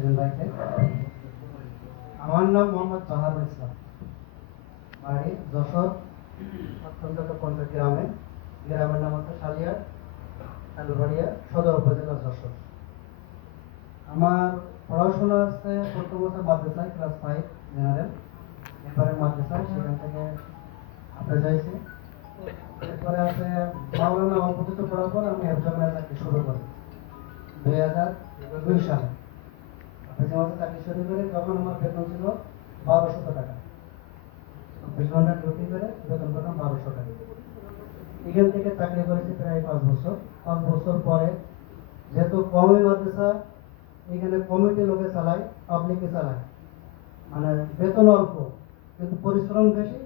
সেলিম ভাইকে। আমার নাম মোহাম্মদ বাহারুল ইসলাম, বাড়ি যশোর অত্যন্ত পঞ্চায়েত গ্রামের নাম হচ্ছে সালিয়া কালুবাড়িয়া, সদর উপজেলা যশোর। আমার পড়াশোনা হচ্ছে প্রথম বছর মাদ্রাসায়, ক্লাস 5 জেনারেল, এরপরে মাদ্রাসায়, সেখান থেকে হাফেজ হয়েছি। এরপরে আছে মাওলানা অল্পকিছু পড়ার পর আমি হেফজখানায় চাকরি শুরু করি 2002 সালে। হাফেজের মধ্যে চাকরি শুরু করি, তখন আমার বেতন ছিল 1200 টাকা। 24 ঘন্টা ডিউটি করে বেতন পেতাম 1200 টাকা। এখান থেকে চাকরি করেছি প্রায় 5 বছর। 5 বছর পরে যেহেতু কমই মাদ্রাসা, এখানে কমিটি লোকে চালায়, পাবলিকে চালায়, মানে বেতন অল্প কিন্তু পরিশ্রম বেশি,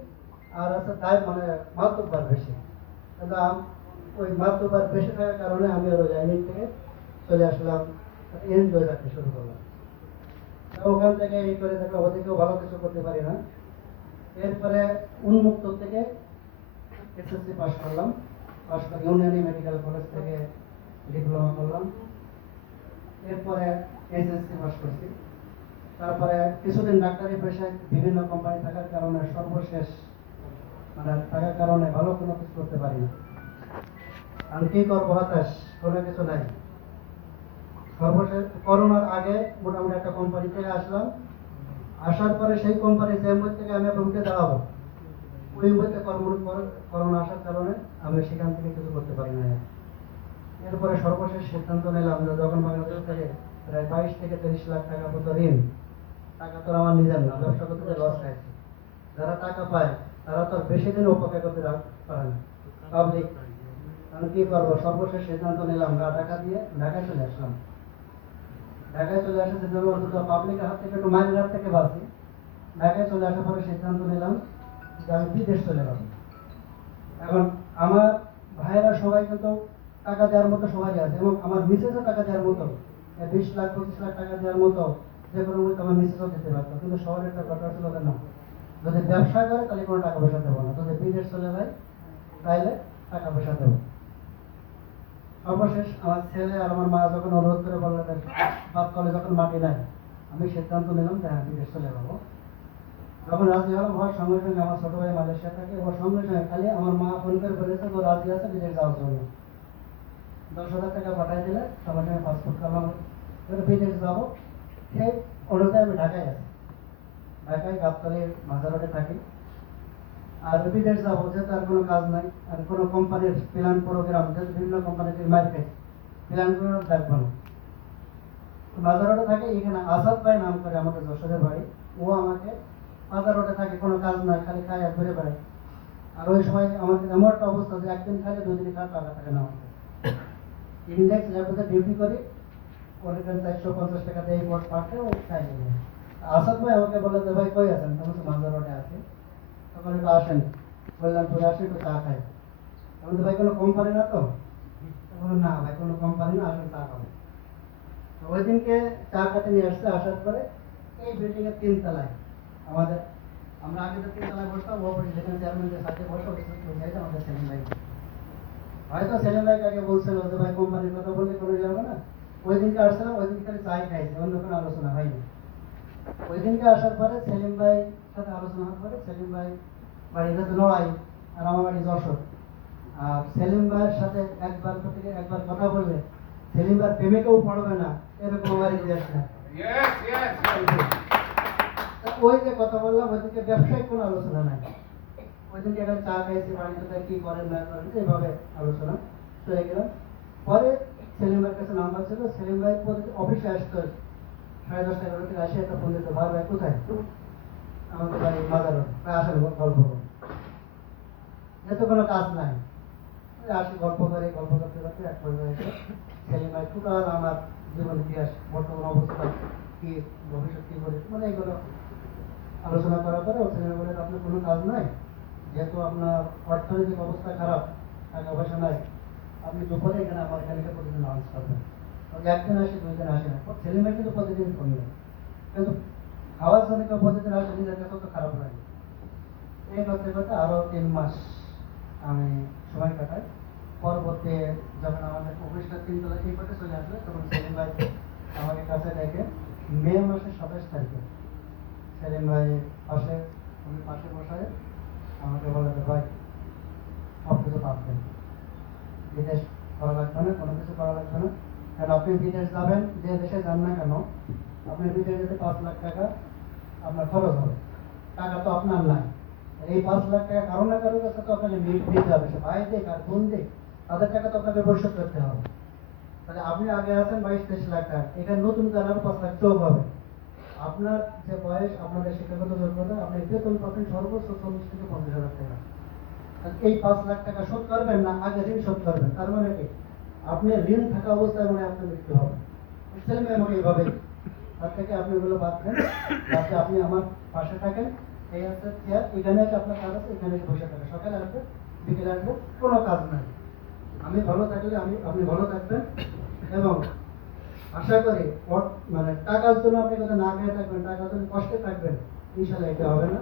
আর আছে তাই মানে মাতব্বার বেশি। কিন্তু ওই মাতব্বার বেশি থাকার কারণে আমি ওই লাইনের থেকে চলে আসলাম, এনজয় চাকরি শুরু করলাম। ওখান থেকে এই করে দেখো ওদিকেও ভালো কিছু করতে পারি না। এরপরে উন্মুক্ত থেকে এসএসসি পাস করলাম, পাস করে ইউনানি মেডিকেল কলেজ থেকে ডিপ্লোমা করলাম। এরপরে এসএসসি পাস করছি। তারপরে কিছুদিন ডাক্তারি পেশায় বিভিন্ন কোম্পানি থাকার কারণে সর্বশেষ মানে থাকার কারণে ভালো কোনো কিছু করতে পারি না। আমি কি করবো, হতাশ, কোনো কিছু নাই। সর্বশেষ করোনার আগে মোটামুটি একটা কোম্পানি থেকে আসলাম। আসার পরে সেই কোম্পানি যে মুখ থেকে আমি উঠে দাঁড়াবো, ওই মুহূর্তে করোনা আসার কারণে আমি সেখান থেকে কিছু করতে পারি না। এরপরে সর্বশেষ সিদ্ধান্ত নিলাম যে যখন বাংলাদেশ থেকে প্রায় 22 থেকে 30 লাখ টাকা মতো ঋণ, টাকা তো আমার নিজের না, ব্যবসা করতে লস খাইছে। যারা টাকা পায় তারা তো বেশি দিন উপকার করতে পারে না, পাবলিক। আমি কি করবো, সর্বশেষ সিদ্ধান্ত নিলাম টাকা দিয়ে ঢাকায় চলে আসলাম। ঢাকায় চলে আসে যে পাবলিকের হাত থেকে একটু মায়ের হাত থেকে বাঁচি। ঢাকায় চলে আসার পরে সিদ্ধান্ত নিলাম যে আমি বিদেশ চলে যাব। এখন আমার ভাইয়েরা সবাই কিন্তু টাকা দেওয়ার মতো সবাই আছে, এবং আমার মিসেসও টাকা দেওয়ার মতো, 20 লাখ 25 লাখ টাকা দেওয়ার মতো যে কোনো মতো আমার মিসেসও দিতে পারতো। কিন্তু শহরের একটা কথা ছিল না, যদি ব্যবসা করে তাহলে কোনো টাকা পয়সা দেবো না, যদি বিদেশ চলে যায় তাহলে টাকা পয়সা দেবো। সর্বশেষ আমার ছেলে আর আমার মা যখন অনুরোধ করে বললেন বাপ কলে যখন মাটি নাই, আমি সিদ্ধান্ত নিলাম যে হ্যাঁ বিদেশ চলে যাবো। যখন রাজি হলাম, হওয়ার সঙ্গে সঙ্গে আমার ছোট ভাই মালয়েশিয়া থাকে, ওর সঙ্গে সঙ্গে খালি আমার মা ফোন করে বলেছে ও রাজি আছে বিদেশ যাওয়ার জন্য। 10,000 টাকা পাঠাই দিলে সঙ্গে সঙ্গে পাসপোর্ট করলাম, বিদেশ যাবো। সেই অনুযায়ী আমি ঢাকায় আছি, ঢাকায় গাবতলীর মাজার রোডে থাকি। আর বিদেশ যাবো যেহেতু আর কোনো কাজ নাই, আর কোনো কোম্পানির প্ল্যান প্রোগ্রাম, যেহেতু বিভিন্ন কোম্পানিতে মার খাই, প্ল্যান করে দেখবো না। মাজার রোডে থাকে, এখানে আসাদ ভাই নাম করে আমাদের যশোরের বাড়ি, ও আমাকে মাজার রোডে থাকে, কোনো কাজ নাই, খালি খায় ঘুরে বেড়ায়। আর ওই সময় আমাদের এমন একটা অবস্থা যে একদিন খালি 2 দিন খাওয়া টাকা থাকে না আমাদের। ইন্ডেক্স ল্যাবতে ডিউটি করি, ওর এখানে 450 টাকা দিয়ে এই পোস্ট পাঠে ও খাই নেবে। আসাদ ভাই আমাকে বলে যে ভাই কই আছেন, তখন তো মাজার রোডে আছি। তখন একটু আসেন, বললাম তোরা আসে একটু চা খাই। তখন তো ভাই কোনো কোম্পানি না তো, তখন না ভাই কোনো কোম্পানি না, আসেন চা খাবো। ওই দিনকে চা খাতে নিয়ে আসছে। আসার পরে এই বিল্ডিং এর 3 তলায় আমাদের, আমরা আগে তো 3 তলায় বসতাম, ও যেখানে চেয়ারম্যানদের সাথে বসে আমাদের সেলিম ভাই। হয়তো সেলিম ভাইকে আগে বলছিল যে ভাই কোম্পানির কথা বললে কোনো যাবে না। ওই দিনকে আসছিলাম, ওই দিন খালি চাই খাইছে, অন্য কোনো আলোচনা হয়নি। ওই দিনকে আসার পরে সেলিম ভাই সাথে আলোচনা হওয়ার পরে সেলিম ভাই বাড়ি যেতে নড়াই, আর আমার বাড়ি যশোর। আর সেলিম ভাইয়ের সাথে একবার থেকে একবার কথা বললে সেলিম ভাইয়ের প্রেমিকেও পড়বে না, এরকম বাড়ি দিয়ে আসে। ওই যে কথা বললাম, ওইদিকে ব্যবসায়িক কোনো আলোচনা নাই। ওই দিনকে একটা চা খাইছি, বাড়িতে কি করেন না করেন এইভাবে আলোচনা চলে গেলাম। পরে সেলিম ভাইয়ের কাছে নাম্বার ছিল, সেলিম ভাই অফিসে আসতো 10:30 11 থেকে আসে, একটা ফোন দিতে, ভাই ভাই কোথায়, আমাদের বাড়ি মাজার প্রায় আসেন গল্প করুন, যেহেতু কোনো কাজ নাই আসি গল্প করে, গল্প করতে করতে এক পর্যায়ে এসে সেলিম ভাই টোটাল আমার জীবন ইতিহাস, বর্তমান অবস্থা কি, ভবিষ্যৎ কি করে, মানে এগুলো আলোচনা করার পরে ও সেলিম বলে আপনার কোনো কাজ নাই, যেহেতু আপনার অর্থনৈতিক অবস্থা খারাপ, টাকা পয়সা নাই, আপনি দুপুরে এখানে আমার এখানে প্রতিদিন লাঞ্চ করবেন। একদিন আসে 2 দিন আসে না, সেলিম ভাই কিন্তু প্রতিদিন করবে, কিন্তু খাওয়ার জন্য কেউ প্রতিদিন আসে, নিজের কাছে তো খারাপ লাগে। এই করতে করতে আরো 3 মাস আমি সময় কাটাই। পরবর্তী যখন আমাদের অফিসটা 3 তলা এই পথে চলে আসবে, তখন সেলিম ভাই আমাকে কাছে ডেকে মে মাসের 27 তারিখে সেলিম ভাই পাশে উনি পাশে বসায় আমাকে বলে যে ভাই সব কিছু বাদ দেন, বিদেশ করা লাগবে না, কোনো কিছু করা লাগবে না। কারণ আপনি বিদেশ যাবেন, যে দেশে যান না কেন আপনি বিদেশ যেতে 5 লাখ টাকা আপনার খরচ হবে, টাকা তো আপনার নাই। এই 5 লাখ টাকা কারো না কারোর কাছে তো আপনাকে দিতে হবে, সে ভাই দিক আর বোন দিক, তাদের টাকা তো আপনাকে পরিশোধ করতে হবে। তাহলে আপনি আগে আছেন 22-23 লাখ টাকা, এখানে নতুন করে আরো 5 লাখ যোগ হবে। আপনার যে বয়স, আপনাদের শিক্ষাগত যোগ্যতা, আপনি বেতন পাবেন সর্বোচ্চ 40 থেকে 50 হাজার টাকা। এই 5 লাখ টাকা শোধ করবেন না আগে ঋণ শোধ করবেন, তার মানে কি আপনি ঋণ থাকা অবস্থায় মানে আপনার মৃত্যু হবে। বুঝলেন আমাকে এইভাবে, তার থেকে আপনি এগুলো বাদ দেন, যাতে আপনি আমার পাশে থাকেন। এই আছে চেয়ার, এখানে আছে আপনার কাজ আছে, এখানে বসে থাকেন, সকালে আসবে বিকেলে আসবে, কোনো কাজ নাই। আমি ভালো থাকলে আপনি ভালো থাকবেন, এবং আশা করি মানে টাকার জন্য আপনি কথা না খেয়ে থাকবেন, টাকার জন্য কষ্টে থাকবেন, ইনশাল্লাহ এটা হবে না।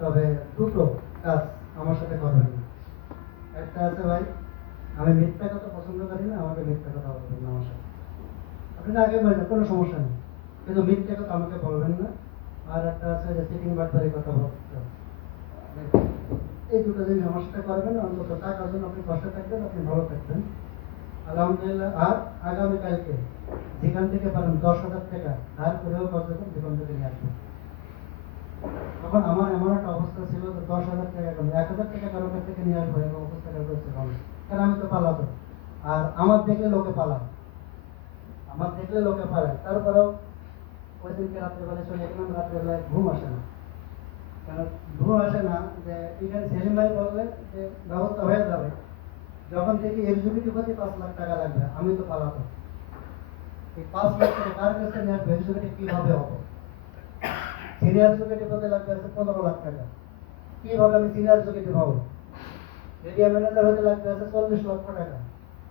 তবে দুটো কাজ আমার সাথে করবেন না। একটা আছে ভাই, আমি মিথ্যা কথা পছন্দ করি না, আমাকে মিথ্যা কথা বলবেন না আমার সাথে। আপনি না আগে বলবেন কোনো সমস্যা নেই, কিন্তু মিথ্যা কথা আমাকে বলবেন না। আর একটা আছে যে সিটিং বাটবারি কথা বলতে, এই দুটো জিনিস আমার সাথে করবেন। অন্তত টাকার জন্য আপনি কষ্টে থাকবেন, আপনি ভালো থাকবেন আলহামদুলিল্লাহ। আর আগামীকালকে যেখান থেকে পারেন 10,000 টাকা ধার করেও খরচ করবেন, যেখান থেকে নিয়ে আসবেন। তখন আমার এমন একটা অবস্থা ছিল যে 10,000 টাকা কম, 1,000 টাকা কারো কাছ থেকে নিয়ে আসবো এরকম অবস্থাটা করছে কম। কারণ আমি তো পালাতো, আর আমার দেখলে লোকে পালায়, আমার দেখলে লোকে পালায়। তারপরেও ওই দিনকে রাত্রেবেলা চলে গেলাম, রাত্রেবেলায় ঘুম আসে না। কারণ ঘুম আসে না যে এখানে সেলিম ভাই বললেন যে ব্যবস্থা হয়ে যাবে, যখন থেকে এক্সিকিউটিভ হতে 5 লাখ টাকা লাগবে, আমি তো পালাতো। এই 5 লাখ টাকা কার কাছে নিয়ে আসবো, এক্সিকিউটিভ কিভাবে হবে? সিনিয়র এক্সিকিউটিভ হতে লাগবে 15 লাখ টাকা, কিভাবে আমি সিনিয়র এক্সিকিউটিভ হবো? এরিয়া ম্যানেজার হতে লাগবে 40 লক্ষ টাকা,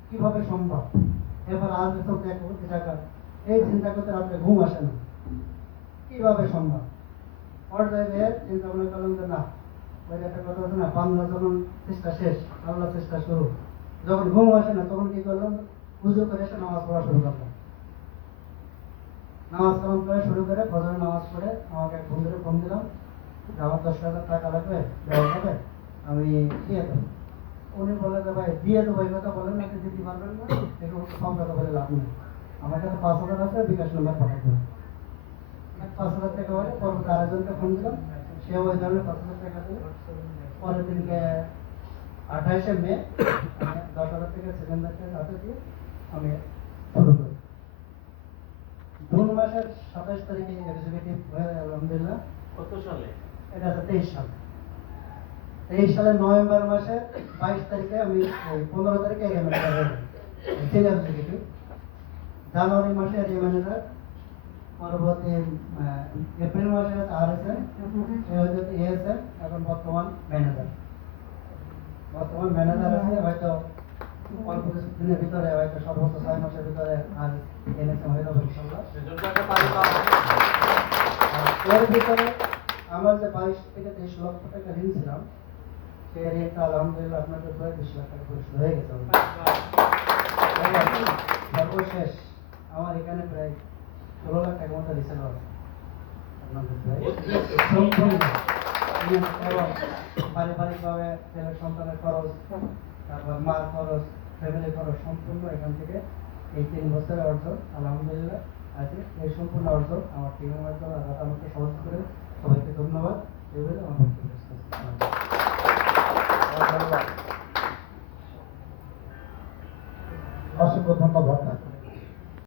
কিভাবে সম্ভব? এবার আজ এসব 1 কোটি টাকা, এই চিন্তা করতে রাত্রে ঘুম আসে না, কিভাবে সম্ভব? পর্যায়ে চিন্তা ভাবনা করলাম যে না, ওই একটা কথা আছে না, বাংলা যখন চেষ্টা শেষ আল্লাহ চেষ্টা শুরু। যখন ঘুম আসে না তখন কি করলাম, পুজো করে এসে নামাজ পড়া শুরু করলাম। নামাজ কালাম করে শুরু করে ফজরের নামাজ পড়ে আমাকে এক বন্ধুরে ফোন দিলাম যে আমার 10,000 টাকা লাগবে, দেওয়া যাবে? আমি দিয়ে দেবো। উনি বলে যে ভাই দিয়ে দেবো, এই কথা বলেন না, দিতে পারবেন না, একটু কম কথা বলে লাভ নেই, আমার কাছে 5,000 আছে, বিকাশ নম্বর পাঠাই দেবো। 5,000 টাকা বলে পরবর্তী আরেকজনকে ফোন দিলাম, সে ওই ধরনের 5,000 টাকা দিল। পরের দিনকে 28শে মে 10,000 টাকা সেকেন্ডারকে হাতে দিয়ে আমি শুরু করি। জুন মাসের 27 তারিখে এক্সিকিউটিভ হয়ে আলহামদুলিল্লাহ। কত সালে? এটা আছে 23 সাল। 23 সালের নভেম্বর মাসে 22 তারিখে আমি 15 তারিখে এরিয়া ম্যানেজার হই, সিনিয়র এক্সিকিউটিভ। জানুয়ারি মাসে এরিয়া ম্যানেজার, পরবর্তী এপ্রিল মাসে আরএসএম, এএসএম, এখন বর্তমান ম্যানেজার। বর্তমান ম্যানেজার আছে, হয়তো অল্প দিনের ভিতরে, হয়তো সর্বোচ্চ 6 মাসের ভিতরে আর এনএসএম হয়ে যাবে ইনশাআল্লাহ। এর ভিতরে আমার যে 22 থেকে 23 লক্ষ টাকা ঋণ ছিলাম, সেই ঋণটা আলহামদুলিল্লাহ আপনাদের প্রায় 20 লাখ টাকা পরিশোধ হয়ে গেছে। সর্বশেষ আমার এখানে প্রায় 16 লাখ টাকা মতো রিসেল আছে আপনাদের প্রায় সম্পূর্ণ। এবং পারিবারিকভাবে ছেলের সন্তানের খরচ, তারপর মার খরচ, ফ্যামিলি খরচ সম্পূর্ণ এখান থেকে এই 3 বছরের অর্জন আলহামদুলিল্লাহ আছে। এই সম্পূর্ণ অর্জন আমার টিমের মাধ্যমে আমাকে সহজ করে, সবাইকে ধন্যবাদ। এগুলো আমার বক্তব্য। অসংখ্য ধন্যবাদ।